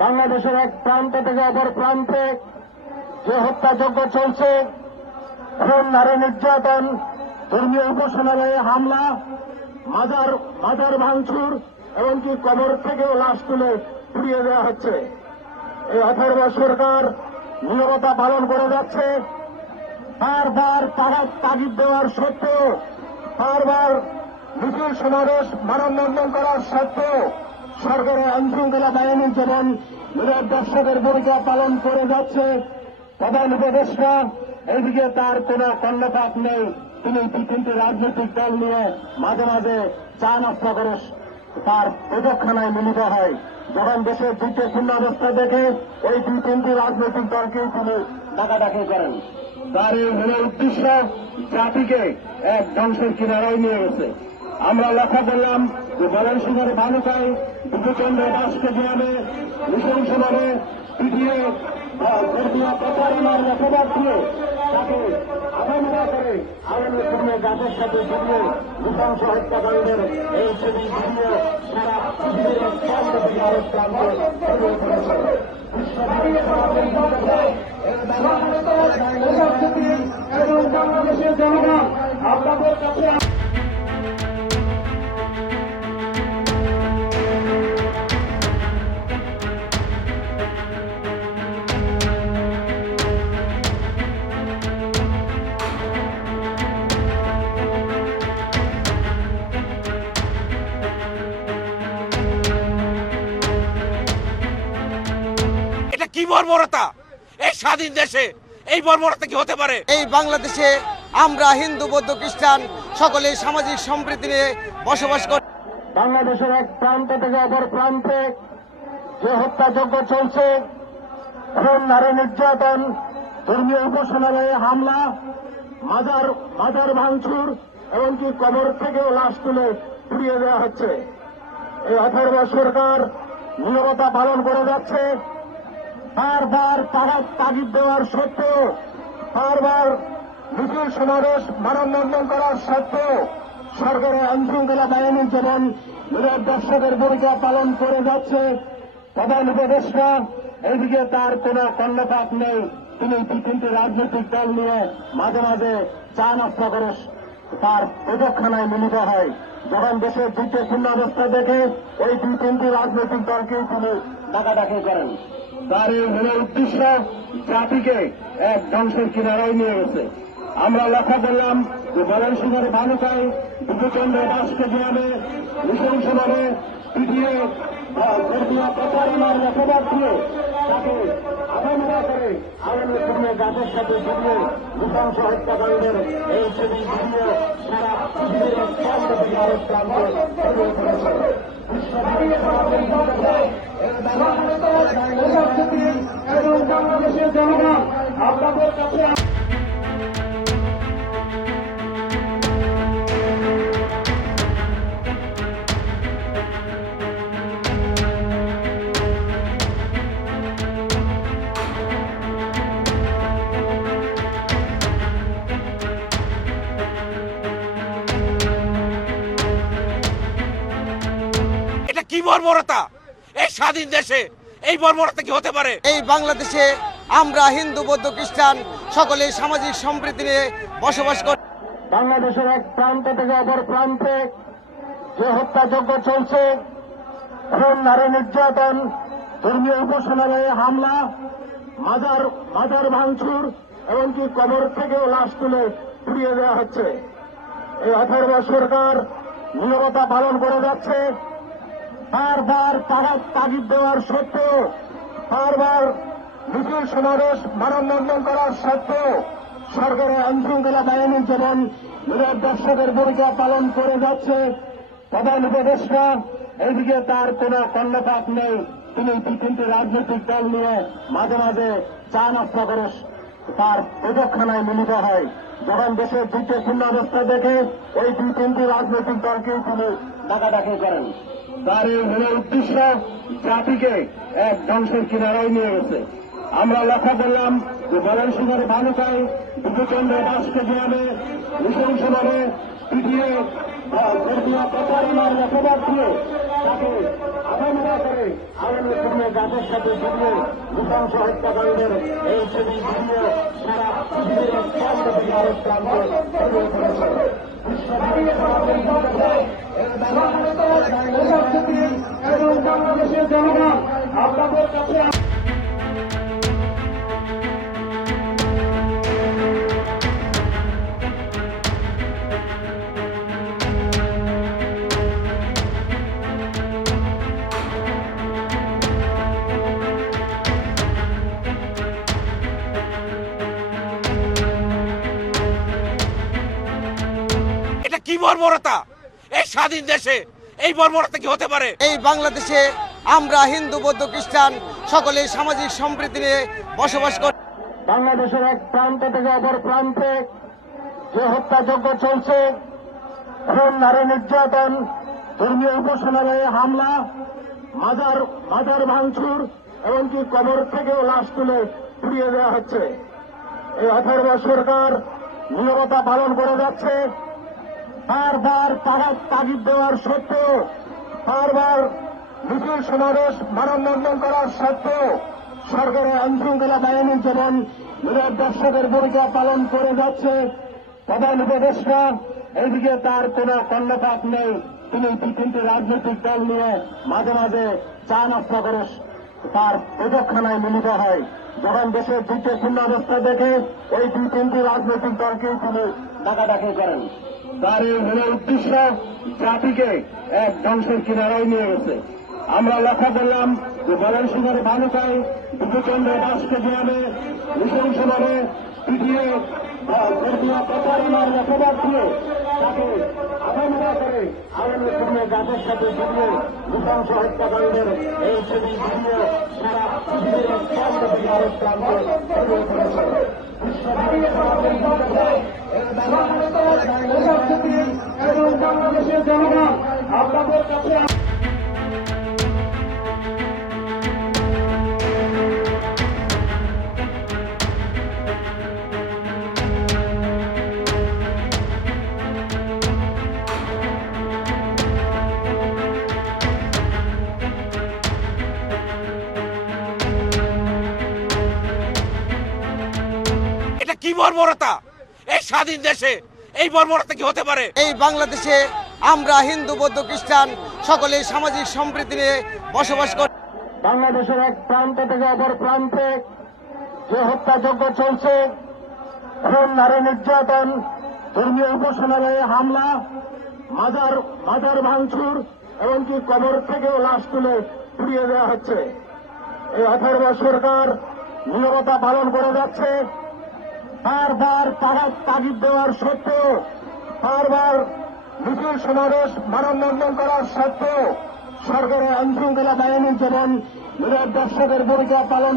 বাংলাদেশের এক প্রান্ত থেকে অপর প্রান্তে যে হত্যাযজ্ঞ চলছে, এবং নারী নির্যাতন, ধর্মীয় উপাসনালয়ে হামলা, মাজার ভাঙচুর, এমনকি কবর থেকেও লাশ তুলে পুড়িয়ে দেওয়া হচ্ছে। এই অথর্ব সরকার নীরবতা পালন করে যাচ্ছে। বারবার তাগিদ দেওয়ার সত্ত্বেও, বারবার মিছিল সমাবেশ মানববন্ধন করার সত্ত্বেও সরকারের আইনশৃঙ্খলা বাহিনী যেমন নীরব দর্শকের ভূমিকা পালন করে যাচ্ছে, প্রধান উপদেষ্টা এদিকে তার কোন কর্ণপাত নেই। তিনি দুই তিনটি রাজনৈতিক দল নিয়ে মাঝে মাঝে চা নাস্তা করে তার প্রদক্ষিণায় মিলিত হয়। যখন দেশের দুইটি শূন্য অবস্থা দেখে ওই দুই তিনটি রাজনৈতিক দলকেই তিনি ডাকাডাকি করেন। তার এই মূল উদ্দেশ্য জাতিকে এক ধ্বংসের কিনারায় নিয়ে গেছে। আমরা লক্ষ্য করলাম যে ময়মনসিংহের ভালুকায় বিভূচন্দ্র দাসকে যেভাবে নৃশংসভাবে পিটিয়ে প্রচারণার রসবাদ দিয়ে তাকে আবহাওয়া করে আওয়ামী লীগের গাছের সাথে জড়িয়ে নৃশংস হত্যাকাণ্ডের এই ছবি ভিডিও সারা পৃথিবীর প্রান্ত থেকে আরেক প্রান্তে ছড়িয়ে পড়েছে। বাংলাদেশের জনগণ আপনাদের কাছে কি বর্বরতা! এই স্বাধীন দেশে এই বর্বরতা কি হতে পারে? এই বাংলাদেশে আমরা হিন্দু বৌদ্ধ খ্রিস্টান সকলে সামাজিক সম্প্রীতি নিয়ে বসবাস করি। বাংলাদেশের এক প্রান্ত থেকে অপর প্রান্তে যে হত্যাযজ্ঞ চলছে, এবং নারী নির্যাতন, ধর্মীয় উপাসনালয়ে হামলা, মাজার ভাঙচুর, এমনকি কবর থেকেও লাশ তুলে পুড়িয়ে দেওয়া হচ্ছে। এই অথর্ব সরকার নীরবতা পালন করে যাচ্ছে। বারবার তাগিদ দেওয়ার সত্ত্বেও, বারবার মিছিল সমাবেশ মানববন্ধন করার সত্ত্বেও সরকারের আইনশৃঙ্খলা বাহিনী যেমন নীরব দর্শকের ভূমিকা পালন করে যাচ্ছে, প্রধান উপদেষ্টা এদিকে তার কোন কর্ণপাত নেই। তিনি দুই তিনটি রাজনৈতিক দল নিয়ে মাঝে মাঝে চা নাস্তা করে তার প্রদক্ষিণায় মিলিত হয়। যখন দেশের দুইটি শূন্য অবস্থা দেখে ওই দুই তিনটি রাজনৈতিক দলকেই তিনি ডাকাডাকি করেন। তার এই মূল উদ্দেশ্য জাতিকে এক ধ্বংসের কিনারায় নিয়ে গেছে। আমরা লক্ষ্য করলাম যে ময়মনসিংহের ভালুকায় বিভূচন্দ্র দাসকে যেভাবে নৃশংসভাবে পিটিয়ে প্রচারণার রসবাদ দিয়ে তাকে আবহাওয়া করে আওয়ামী লীগের গাছের সাথে জড়িয়ে নৃশংস হত্যাকাণ্ডের এই ছবি ভিডিও সারা পৃথিবীর প্রান্ত থেকে আরেক প্রান্তে ছড়িয়ে পড়েছে। বাংলাদেশের জনগণ আপনাদের কাছে কি বর্বরতা! এই স্বাধীন দেশে এই বর্বরতা কি হতে পারে? এই বাংলাদেশে আমরা হিন্দু বৌদ্ধ খ্রিস্টান সকলে সামাজিক সম্প্রীতি নিয়ে বসবাস করি। বাংলাদেশের এক প্রান্ত থেকে অপর প্রান্তে যে হত্যাযজ্ঞ চলছে, এবং নারী নির্যাতন, ধর্মীয় উপাসনালয়ে হামলা, মাজার ভাঙচুর, এমনকি কবর থেকেও লাশ তুলে পুড়িয়ে দেওয়া হচ্ছে। এই অথর্ব সরকার নীরবতা পালন করে যাচ্ছে। বারবার তাগিদ দেওয়ার সত্ত্বেও, বারবার মিছিল সমাবেশ মানববন্ধন করার সত্ত্বেও সরকারের আইনশৃঙ্খলা বাহিনী যেমন নীরব দর্শকের ভূমিকা পালন করে যাচ্ছে, প্রধান উপদেষ্টা এদিকে তার কোন কর্ণপাত নেই। তিনি দুই তিনটি রাজনৈতিক দল নিয়ে মাঝে মাঝে চা নাস্তা করে তার প্রদক্ষিণায় মিলিত হয়। যখন দেশের দুইটি শূন্য অবস্থা দেখে ওই দুই তিনটি রাজনৈতিক দলকেই তিনি ডাকাডাকি করেন। তার এই মূল উদ্দেশ্য জাতিকে এক ধ্বংসের কিনারায় নিয়ে গেছে। আমরা লক্ষ্য করলাম যে ময়মনসিংহের ভালুকায় বিভূচন্দ্র দাসকে যেভাবে নৃশংসভাবে পিটিয়ে প্রচারণার রসবাদ দিয়ে তাকে আকাঙ্ক্ষা করে আওয়ামী লীগের গাছের সাথে জড়িয়ে নৃশংস হত্যাকাণ্ডের এই ছবি ভিডিও সারা পৃথিবীর এক প্রান্ত থেকে আরেক প্রান্তে ছড়িয়ে পড়েছে। এবং বাংলাদেশের জনগণ আপনাদের কাছে এটা কি বর্বরতা? এই স্বাধীন দেশে এই বর্বরতা কি হতে পারে? এই বাংলাদেশে আমরা হিন্দু বৌদ্ধ খ্রিস্টান সকলে সামাজিক সম্প্রীতি নিয়ে বসবাস করি। বাংলাদেশের এক প্রান্ত থেকে অপর প্রান্তে যে হত্যাযজ্ঞ চলছে, খুন, নারী নির্যাতন, ধর্মীয় উপাসনালয়ে হামলা, মাজার ভাঙচুর, এমনকি কবর থেকেও লাশ তুলে পুড়িয়ে দেওয়া হচ্ছে। এই অথর্ব সরকার নীরবতা পালন করে যাচ্ছে। বারবার তাগিদ দেওয়ার সত্ত্বেও, বারবার মিছিল সমাবেশ মানববন্ধন করার সত্ত্বেও সরকারের আইনশৃঙ্খলা বাহিনী যেমন নীরব দর্শকের ভূমিকা পালন করে যাচ্ছে, প্রধান উপদেষ্টা এদিকে তার কোন কর্ণপাত নেই। তিনি দুই তিনটি রাজনৈতিক দল নিয়ে মাঝে মাঝে চা নাস্তা করে তার প্রদক্ষিণায় মিলিত হয়। যখন দেশের দুইটি পূর্ণাবস্থা দেখে ওই দুই তিনটি রাজনৈতিক দলকেই তিনি ডাকাডাকি করেন। তার এই মূল উদ্দেশ্য জাতিকে এক ধ্বংসের কিনারায় নিয়ে গেছে। আমরা লক্ষ্য করলাম যে ময়মনসিংহের বালুকায় বিভূচন্দ্র দাসকে যেভাবে নৃশংসভাবে পিটিয়ে ধর্মীয় প্রচারণার অপবাদ দিয়ে তাকে আকাঙ্ক্ষা করে আওয়ামী লীগের গাছের সাথে জড়িয়ে নৃশংস হত্যাকাণ্ডের এই ছবি ভিডিও সারা পৃথিবীর এক প্রান্ত থেকে আরেক প্রান্তে ছড়িয়ে পড়েছে। এবং বাংলাদেশের জনগণ আপনাদের কাছে এটা কি বর্বরতা? এই স্বাধীন দেশে এই বর্বরতা কি হতে পারে? এই বাংলাদেশে আমরা হিন্দু বৌদ্ধ খ্রিস্টান সকলে সামাজিক সম্প্রীতি নিয়ে বসবাস করি। বাংলাদেশের এক প্রান্ত থেকে অপর প্রান্তে যে হত্যাযজ্ঞ চলছে, খুন, নারী নির্যাতন, ধর্মীয় উপাসনালয়ে হামলা, মাজার ভাঙচুর, এমনকি কবর থেকেও লাশ তুলে পুড়িয়ে দেওয়া হচ্ছে। এই অথর্ব সরকার নীরবতা পালন করে যাচ্ছে। বারবার তাগিদ দেওয়ার সত্ত্বেও, বারবার মিছিল সমাবেশ মানববন্ধন করার সত্ত্বেও সরকারের আইনশৃঙ্খলা বাহিনী যেমন নীরব দর্শকের ভূমিকা পালন